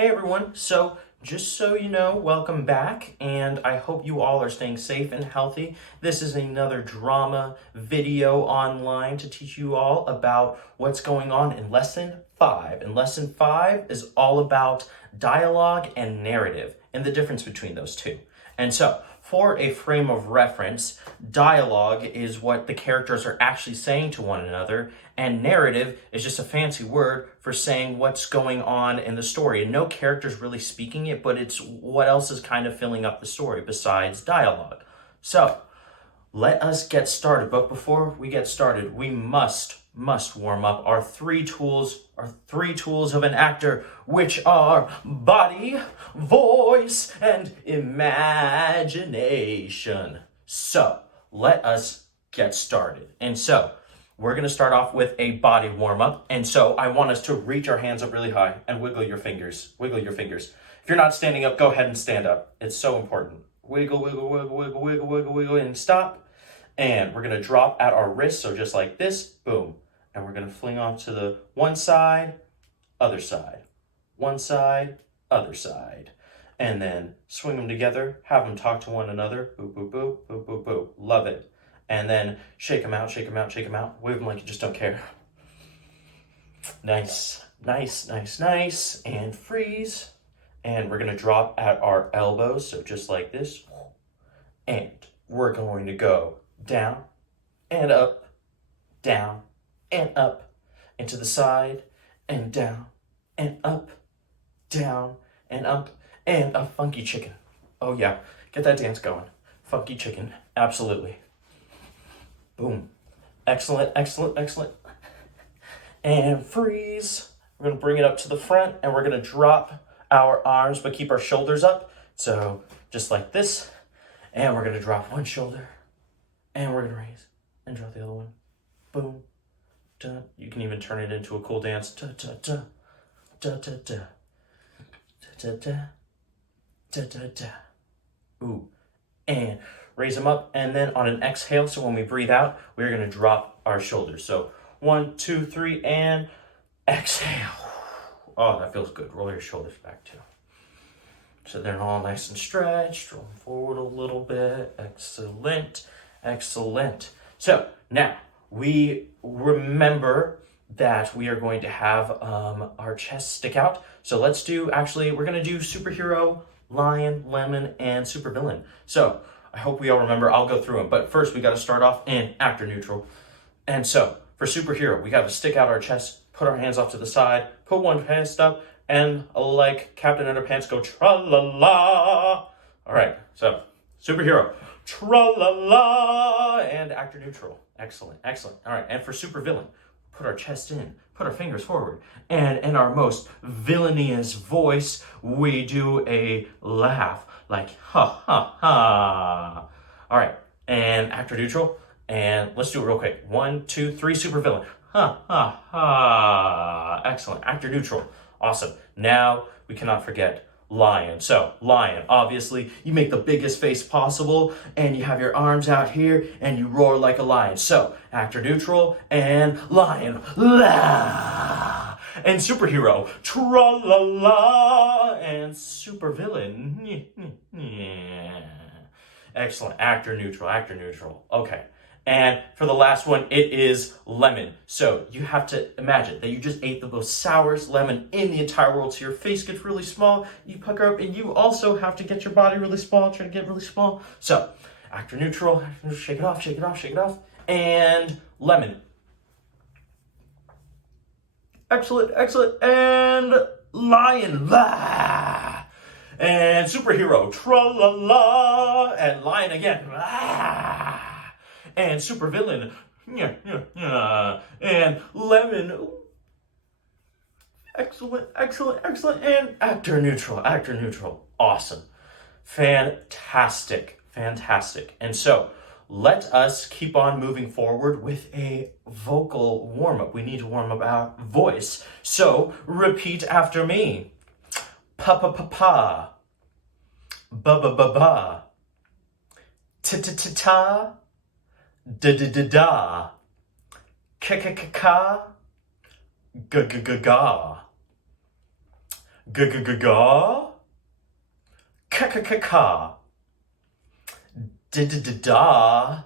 Hey everyone, so just so you know, welcome back, and I hope you all are staying safe and healthy. This is another drama video online to teach you all about what's going on in Lesson 5. And Lesson 5 is all about dialogue and narrative and the difference between those two. And so, for a frame of reference, dialogue is what the characters are actually saying to one another, and narrative is just a fancy word for saying what's going on in the story. And no character's really speaking it, but it's what else is kind of filling up the story besides dialogue. So, let us get started. But before we get started, we must warm up our three tools of an actor, which are body, voice, and imagination. So let us get started. And so we're going to start off with a body warm-up. And so I want us to reach our hands up really high and wiggle your fingers. If you're not standing up, go ahead and stand up. It's so important. Wiggle, and stop. And we're going to drop at our wrists, so just like this, boom. And we're going to fling off to the one side, other side. One side, other side. And then swing them together, have them talk to one another. Boop, boop, boop, boop, boop, boop. Love it. And then shake them out. Wave them like you just don't care. Nice. And freeze. And we're going to drop at our elbows, so just like this. And we're going to go down and up, down and up, and to the side, and down and up, down and up, and a funky chicken. Oh yeah, get that dance going. Funky chicken, absolutely. Boom. Excellent. And freeze. We're going to bring it up to the front, and we're going to drop our arms, but keep our shoulders up. So just like this, and we're going to drop one shoulder. And we're going to raise and drop the other one. Boom. Da. You can even turn it into a cool dance. Da, da, da. Da, da, da. Da, da, da. Da, da, da. Ooh. And raise them up. And then on an exhale, so when we breathe out, we're going to drop our shoulders. So 1, 2, 3, and exhale. Oh, that feels good. Roll your shoulders back too. So they're all nice and stretched. Roll forward a little bit. Excellent. So now we remember that we are going to have our chest stick out. So we're going to do superhero, lion, lemon, and supervillain. So I hope we all remember. I'll go through them. But first we got to start off in actor neutral. And so for superhero, we got to stick out our chest, put our hands off to the side, put one hand up, and like Captain Underpants, go tra-la-la. All right, so superhero. Tra-la-la, and actor neutral. Excellent. All right, and for supervillain, put our chest in, put our fingers forward, and in our most villainous voice, we do a laugh, like ha ha ha. All right, and actor neutral, and let's do it real quick. 1, 2, 3, supervillain. Ha ha ha. Excellent. Actor neutral. Awesome. Now we cannot forget lion. So, lion, obviously, you make the biggest face possible, and you have your arms out here, and you roar like a lion. So, actor neutral, and lion, la! And superhero, tra-la-la! And supervillain, excellent, actor neutral, okay. And for the last one, it is lemon. So you have to imagine that you just ate the most sourest lemon in the entire world. So your face gets really small, you pucker up, and you also have to get your body really small, try to get really small. So actor neutral, shake it off, and lemon. Excellent, and lion, la! And superhero, tra-la-la, and lion again, la! And supervillain, and lemon. Excellent, and actor neutral. Awesome. Fantastic. And so, let us keep on moving forward with a vocal warm-up. We need to warm up our voice. So, repeat after me. Pa-pa-pa-pa. Ba-ba-ba-ba. Ta-ta-ta-ta. Da-da-da-da. Ka-ka-ka-ka. Ga-ga-ga-ga. Ga. Ka. Da.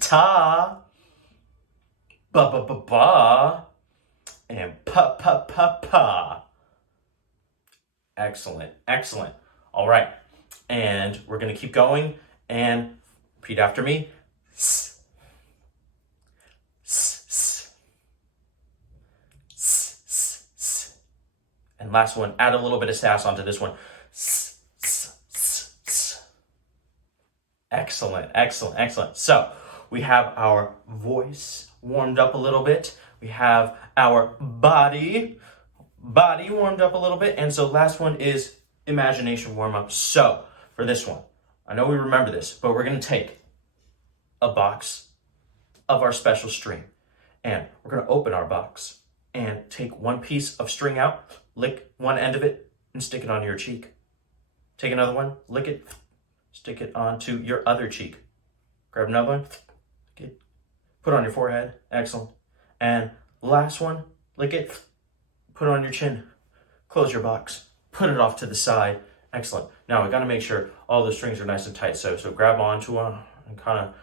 Ta. Ba. And pa. Excellent. All right. And we're going to keep going and repeat after me. S. And last one, add a little bit of sass onto this one. Excellent. So we have our voice warmed up a little bit. We have our body warmed up a little bit. And so last one is imagination warm up. So for this one, I know we remember this, but we're going to take a box of our special string and we're going to open our box and take one piece of string out, lick one end of it and stick it onto your cheek. Take another one, lick it, stick it onto your other cheek. Grab another one, put it on your forehead. Excellent. And last one, lick it, put it on your chin. Close your box, put it off to the side. Excellent. Now we got to make sure all the strings are nice and tight. So grab onto one and kind of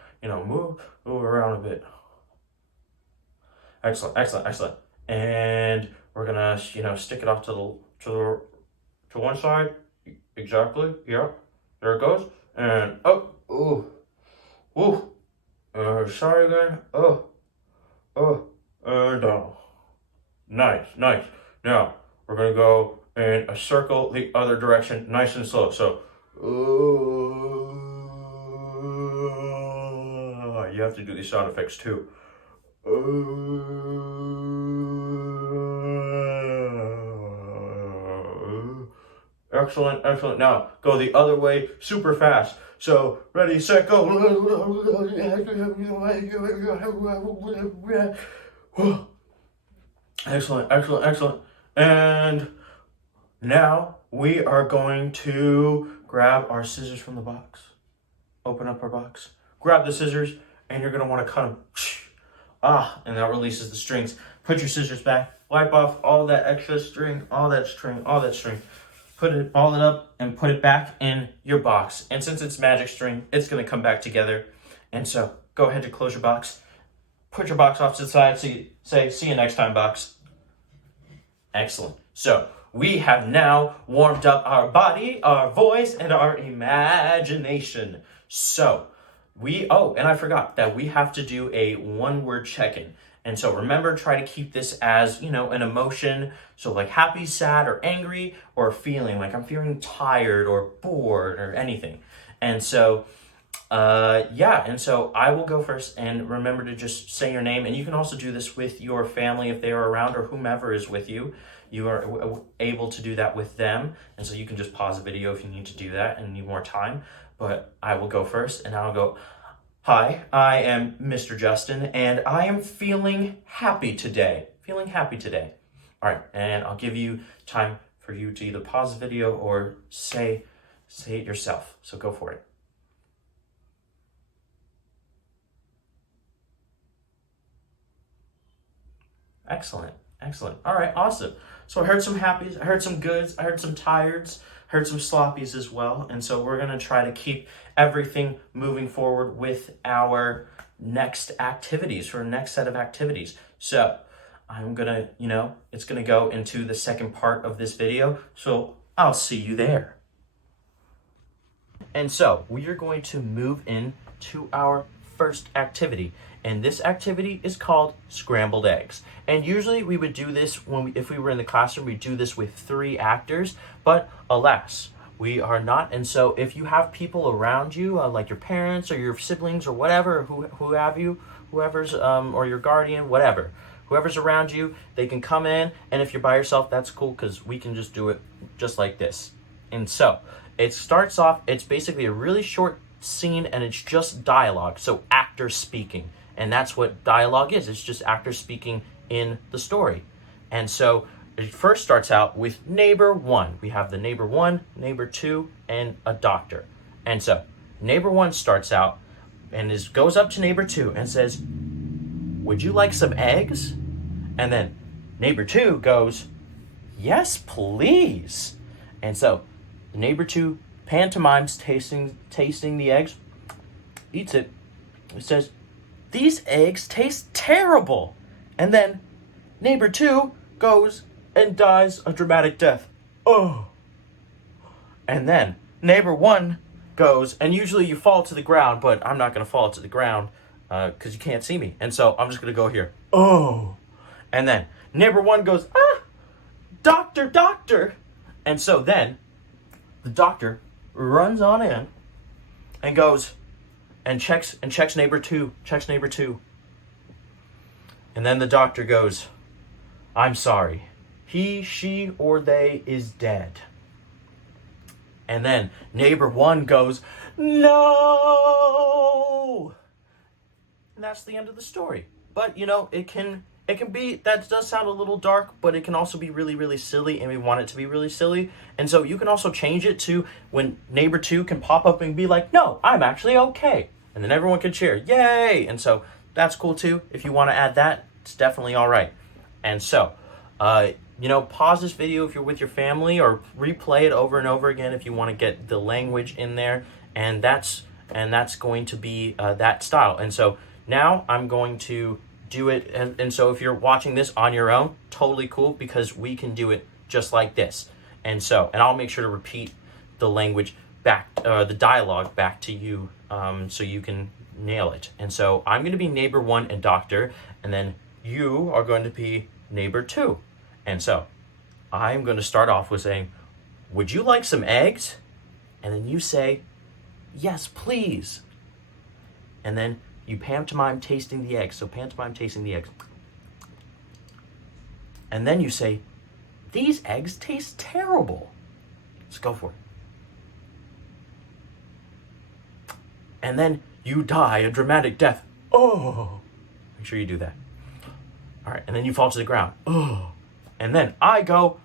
move around a bit. Excellent. And we're gonna stick it off to one side. Exactly. Yeah. There it goes. And sorry again. And down. Nice. Now we're gonna go in a circle the other direction, nice and slow. So you have to do these sound effects too. Excellent. Now go the other way super fast. So ready, set, go. Excellent. And now we are going to grab our scissors from the box. Open up our box. Grab the scissors and you're going to want to cut them. And that releases the strings. Put your scissors back. Wipe off all that excess string, all that string. Ball it up and put it back in your box. And since it's magic string, it's going to come back together. And so go ahead and close your box. Put your box off to the side. Say, see you next time, box. Excellent. So we have now warmed up our body, our voice, and our imagination. So and I forgot that we have to do a one-word check-in. And so remember, try to keep this as, an emotion. So like happy, sad, or angry, or feeling like I'm feeling tired or bored or anything. And so, and so I will go first, and remember to just say your name. And you can also do this with your family if they are around, or whomever is with you. You are able to do that with them. And so you can just pause the video if you need to do that and need more time. But I will go first, and I'll go, hi, I am Mr. Justin, and I am feeling happy today. All right, and I'll give you time for you to either pause the video or say it yourself. So go for it. Excellent. All right, awesome. So I heard some happies, I heard some goods, I heard some tireds, I heard some sloppies as well. And so we're going to try to keep everything moving forward with our next activities, or next set of activities. So I'm going to, it's going to go into the second part of this video. So I'll see you there. And so we are going to move into our first activity. And this activity is called Scrambled Eggs. And usually we would do this if we were in the classroom, we'd do this with 3 actors, but alas, we are not. And so if you have people around you, like your parents or your siblings or whatever, whoever's, or your guardian, whoever's around you, they can come in. And if you're by yourself, that's cool, because we can just do it just like this. And so it starts off, it's basically a really short scene, and it's just dialogue. So actors speaking. And that's what dialogue is. It's just actors speaking in the story. And so it first starts out with neighbor 1. We have the neighbor 1, neighbor 2, and a doctor. And so neighbor 1 starts out and goes up to neighbor 2 and says, "Would you like some eggs?" And then neighbor 2 goes, yes, please. And so neighbor 2 pantomimes tasting the eggs, eats it. It says, these eggs taste terrible. And then neighbor 2 goes and dies a dramatic death. Oh. And then neighbor 1 goes, and usually you fall to the ground, but I'm not going to fall to the ground because you can't see me. And so I'm just going to go here. Oh. And then neighbor 1 goes, doctor, doctor. And so then the doctor runs on in and goes and checks neighbor 2, And then the doctor goes, I'm sorry. He, she, or they is dead. And then neighbor 1 goes, no. And that's the end of the story. But, it can be, that does sound a little dark, but it can also be really, really silly, and we want it to be really silly. And so you can also change it to when neighbor 2 can pop up and be like, no, I'm actually okay. And then everyone can cheer, yay! And so that's cool too. If you want to add that, it's definitely all right. And so, pause this video if you're with your family, or replay it over and over again if you want to get the language in there. And that's going to be that style. And so now I'm going to do it. And so if you're watching this on your own, totally cool, because we can do it just like this. And I'll make sure to repeat the language back, the dialogue back to you, so you can nail it. And so I'm going to be neighbor 1 and doctor, and then you are going to be neighbor 2. And so I'm going to start off with saying, would you like some eggs? And then you say, yes, please. And then you pantomime tasting the eggs. So pantomime tasting the eggs. And then you say, these eggs taste terrible. Let's go for it. And then you die a dramatic death. Oh. Make sure you do that. All right. And then you fall to the ground. Oh. And then I go,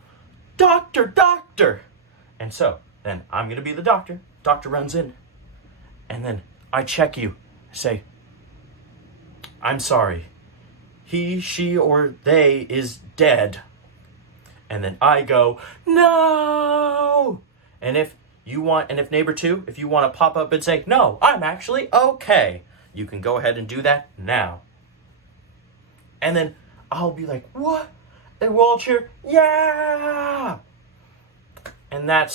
doctor, doctor. And so then I'm going to be the doctor. Doctor runs in. And then I check you. Say, I'm sorry. He, she, or they is dead. And then I go, no. And if neighbor 2, if you want to pop up and say, no, I'm actually okay, you can go ahead and do that now. And then I'll be like, what? And we'll all cheer, yeah. And that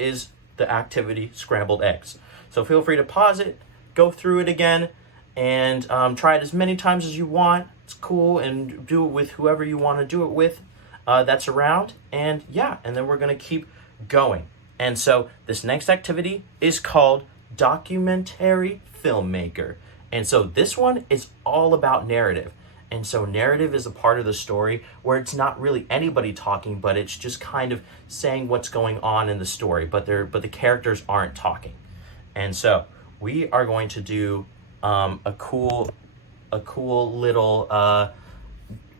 is the activity Scrambled Eggs. So feel free to pause it, go through it again, and try it as many times as you want. It's cool, and do it with whoever you want to do it with that's around. And yeah, and then we're going to keep going. And so this next activity is called Documentary Filmmaker. And so this one is all about narrative. And so narrative is a part of the story where it's not really anybody talking, but it's just kind of saying what's going on in the story, but the characters aren't talking. And so we are going to do a cool little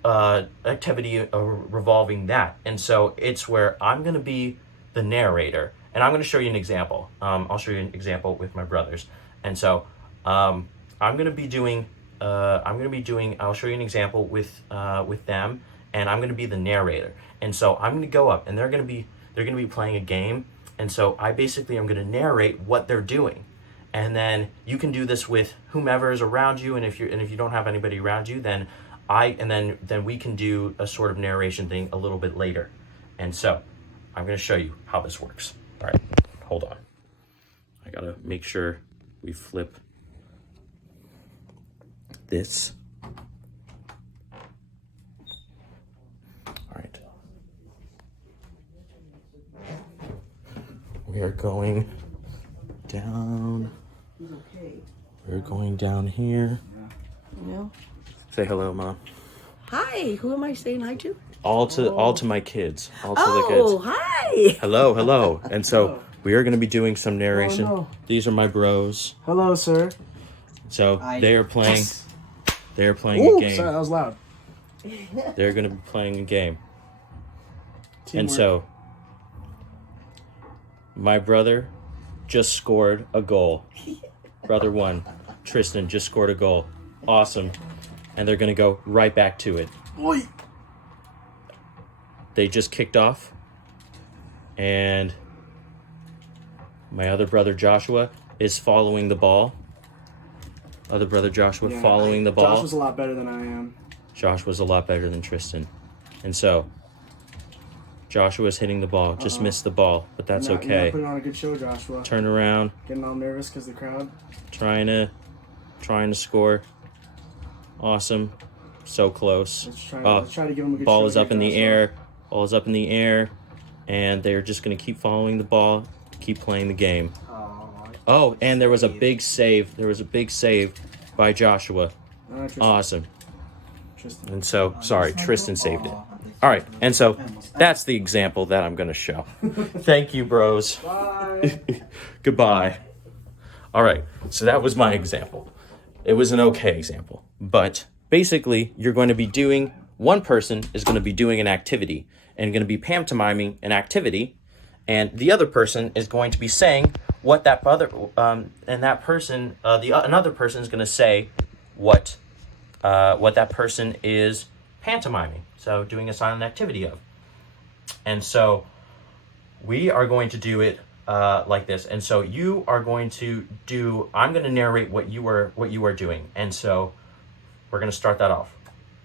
activity revolving that. And so it's where I'm going to be the narrator, and I'm going to show you an example. I'll show you an example with my brothers. And so I'm going to be doing. I'll show you an example with them, and I'm going to be the narrator. And so I'm going to go up, and they're going to be playing a game. And so I basically am going to narrate what they're doing. And then you can do this with whomever is around you. And if you don't have anybody around you, then we can do a sort of narration thing a little bit later. And so I'm going to show you how this works. All right, hold on. I got to make sure we flip this. All right. We are going down. We're going down here. Yeah. Say hello, Mom. Hi. Who am I saying hi to? All to my kids. All to the kids. Oh, hi. Hello. And so we are going to be doing some narration. Oh, no. These are my bros. Hello, sir. So they are playing. Yes. They are playing Ooh, a game. sorry, that was loud. They're going to be playing a game. Teamwork. And so my brother just scored a goal. Brother 1, Tristan, just scored a goal. Awesome. And they're going to go right back to it. Oi. they just kicked off, and my other brother Joshua is following the ball. Other brother Joshua following the ball. Josh was a lot better than I am. Josh was a lot better than Tristan. And so, Joshua's hitting the ball. Just missed the ball, but that's You're okay. not putting on a good show, Joshua. Turn around. Getting all nervous because the crowd. Trying to score. Awesome. So close. Let's try to give him a good ball show is up here, in the Joshua. air. Ball is up in the air. And they're just going to keep following the ball, keep playing the game. Oh, and there was a big save. There was a big save by Joshua. Awesome. Tristan. And so, sorry, Tristan saved it. All right, and so that's the example that I'm going to show. Thank you, bros. Bye. Goodbye. All right, so that was my example. It was an okay example. But basically, you're going to be doing, one person is going to be doing an activity and going to be pantomiming an activity, and the other person is going to be saying what that other, and that person, another person is going to say what that person is pantomiming. So doing a silent activity of. And so we are going to do it like this. And so you are going to do, I'm going to narrate what you are doing. And so we're going to start that off.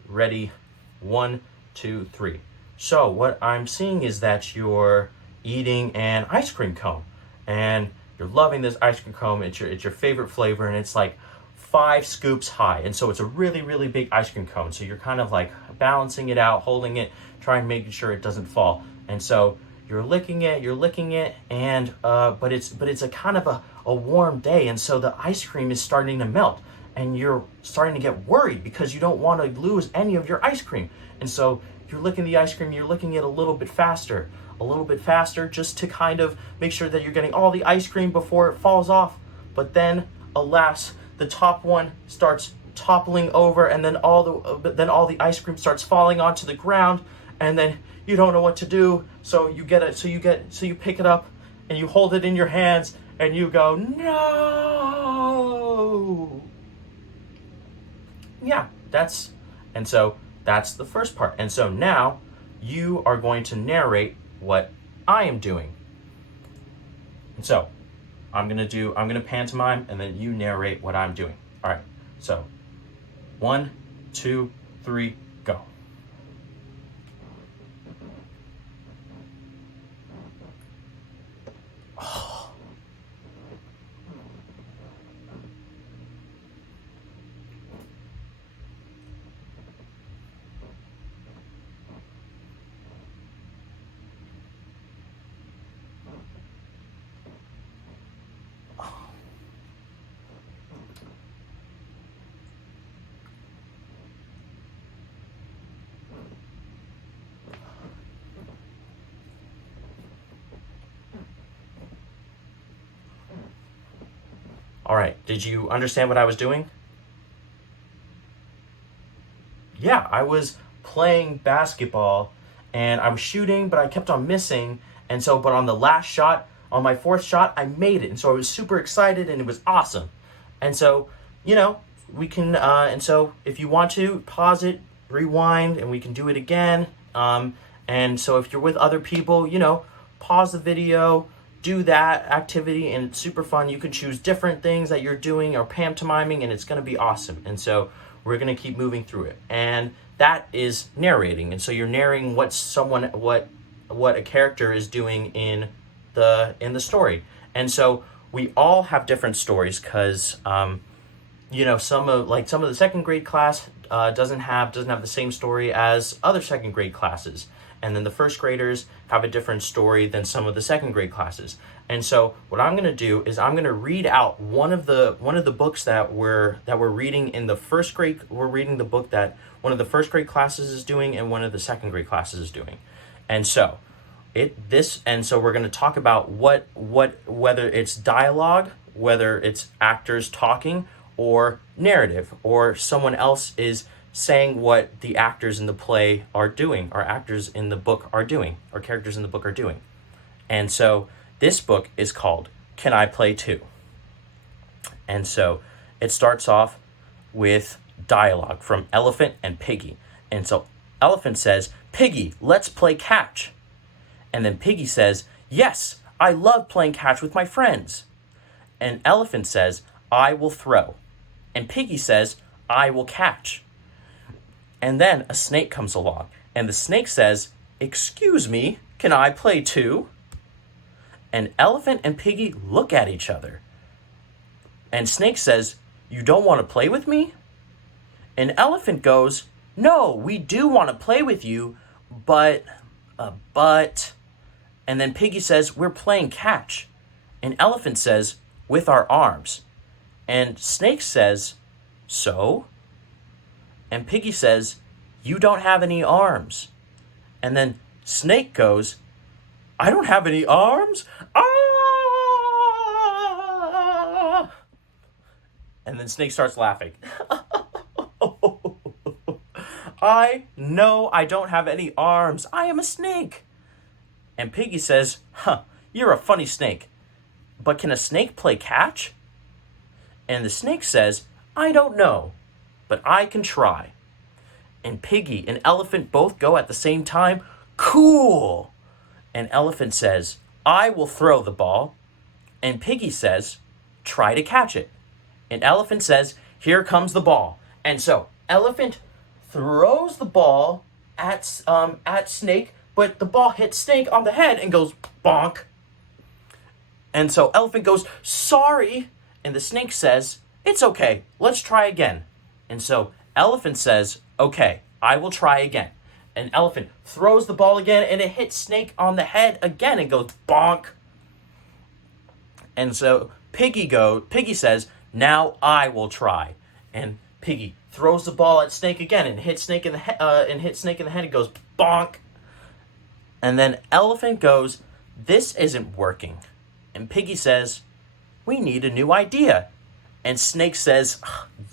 Ready? 1, 2, 3. So what I'm seeing is that you're eating an ice cream cone, and you're loving this ice cream cone. It's your favorite flavor, and it's like 5 scoops high. And so it's a really, really big ice cream cone. So you're kind of like balancing it out, holding it, trying making sure it doesn't fall. And so you're licking it, and but it's a kind of a warm day, and so the ice cream is starting to melt, and you're starting to get worried because you don't want to lose any of your ice cream. And so you're licking the ice cream, you're licking it a little bit faster, just to kind of make sure that you're getting all the ice cream before it falls off. But then, alas, the top one starts toppling over, and then all the ice cream starts falling onto the ground, and then you don't know what to do. So you pick it up and you hold it in your hands and you go, no. Yeah, that's the first part. And so now you are going to narrate what I am doing. And so I'm going to pantomime, and then you narrate what I'm doing. All right. So 1, 2, 3, go. All right, did you understand what I was doing? Yeah, I was playing basketball, and I was shooting, but I kept on missing. And so, but on the last shot, on my 4th shot, I made it. And so I was super excited, and it was awesome. And so, we can, and so if you want to, pause it, rewind, and we can do it again. And so if you're with other people, pause the video, do that activity, and it's super fun. You can choose different things that you're doing or pantomiming, and it's going to be awesome. And so we're going to keep moving through it. And that is narrating. And so you're narrating what a character is doing in the story. And so we all have different stories because some of the second grade class doesn't have the same story as other second grade classes. And then the first graders have a different story than some of the second grade classes. And so what I'm going to do is I'm going to read out one of the books that we're reading in the first grade. We're reading the book that one of the first grade classes is doing and one of the second grade classes is doing. And so we're going to talk about whether it's dialogue, whether it's actors talking, or narrative, or someone else is saying what the actors in the play are doing, or actors in the book are doing, or characters in the book are doing. And so this book is called Can I Play Too? And so it starts off with dialogue from Elephant and Piggy. And so Elephant says, Piggy, let's play catch. And then Piggy says, yes, I love playing catch with my friends. And Elephant says, I will throw. And Piggy says, I will catch. And then a snake comes along, and the snake says, excuse me, can I play too? And Elephant and Piggy look at each other. And Snake says, you don't want to play with me? And Elephant goes, no, we do want to play with you, but... And then Piggy says, we're playing catch. And Elephant says, with our arms. And Snake says, so? And Piggy says, you don't have any arms. And then Snake goes, I don't have any arms? Ah! And then Snake starts laughing. I know I don't have any arms. I am a snake. And Piggy says, you're a funny snake. But can a snake play catch? And the snake says, I don't know, but I can try. And Piggy and Elephant both go at the same time. Cool! And Elephant says, I will throw the ball. And Piggy says, try to catch it. And Elephant says, here comes the ball. And so Elephant throws the ball at Snake, but the ball hits Snake on the head and goes bonk. And so Elephant goes, sorry. And the Snake says, it's okay, let's try again. And so Elephant says, okay, I will try again. And Elephant throws the ball again, and it hits Snake on the head again and goes bonk. And so Piggy says, now I will try. And Piggy throws the ball at Snake again and hits Snake in the head and goes bonk. And then Elephant goes, this isn't working. And Piggy says, we need a new idea. And Snake says,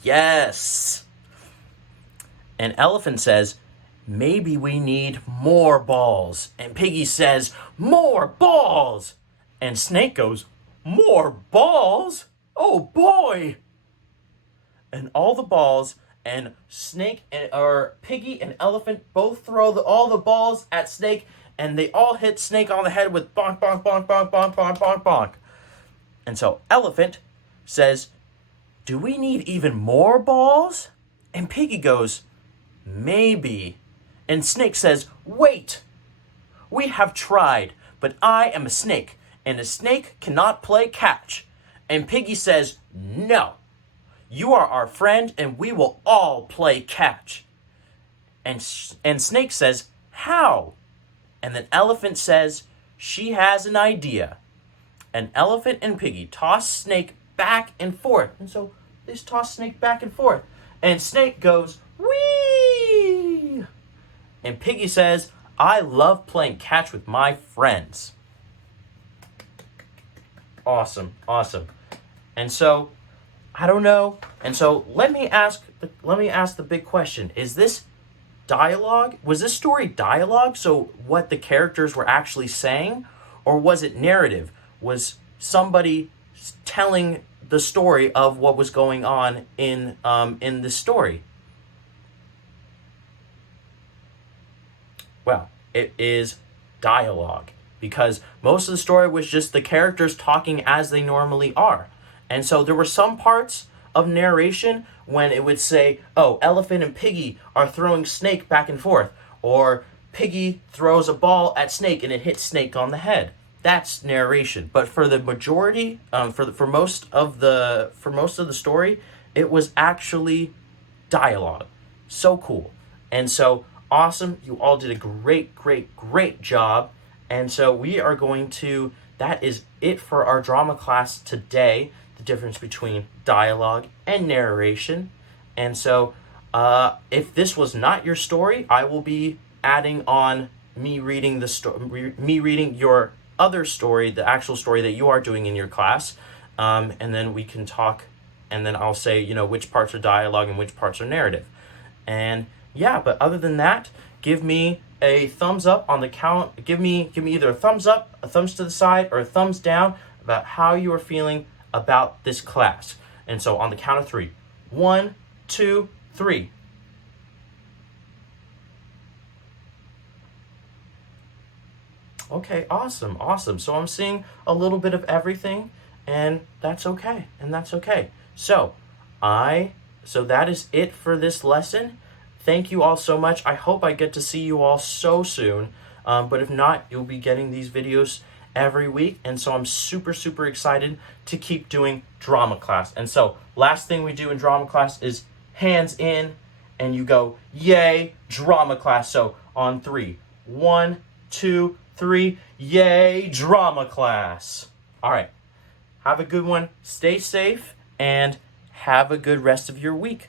yes. And Elephant says, maybe we need more balls. And Piggy says, more balls. And Snake goes, more balls? Oh boy. And all the balls, and Piggy and Elephant both throw all the balls at Snake, and they all hit Snake on the head with bonk, bonk, bonk, bonk, bonk, bonk, bonk, bonk. And so Elephant says, do we need even more balls? And Piggy goes, maybe. And Snake says, wait. We have tried, but I am a snake, and a snake cannot play catch. And Piggy says, no. You are our friend, and we will all play catch. And Snake says, how? And then Elephant says, she has an idea. And Elephant and Piggy toss Snake back and forth. And so they just toss Snake back and forth. And Snake goes, whee! And Piggy says, I love playing catch with my friends. Awesome, awesome. And so, I don't know. And so let me ask the big question. Is this dialogue? Was this story dialogue? So what the characters were actually saying? Or was it narrative? Was somebody telling the story of what was going on in the story? Well, it is dialogue, because most of the story was just the characters talking as they normally are. And so there were some parts of narration when it would say, oh, Elephant and Piggy are throwing Snake back and forth, or Piggy throws a ball at Snake and it hits Snake on the head. That's narration. But for the majority, for most of the story, it was actually dialogue. So cool. And so awesome. You all did a great job. And so we are going to, that is it for our drama class today. The difference between dialogue and narration. And so if this was not your story, I will be adding on me reading your other story, the actual story that you are doing in your class. And then we can talk, and then I'll say, which parts are dialogue and which parts are narrative. And yeah, but other than that, give me a thumbs up on the count. Give me either a thumbs up, a thumbs to the side, or a thumbs down about how you are feeling about this class. And so on the count of 3. 1, 2, 3. Okay, awesome, awesome. So I'm seeing a little bit of everything, and that's okay, So so that is it for this lesson. Thank you all so much. I hope I get to see you all so soon. But if not, you'll be getting these videos every week. And so I'm super, super excited to keep doing drama class. And so last thing we do in drama class is hands in, and you go, yay, drama class. So on 3, 1, 2, 3, yay, drama class. All right. Have a good one. Stay safe and have a good rest of your week.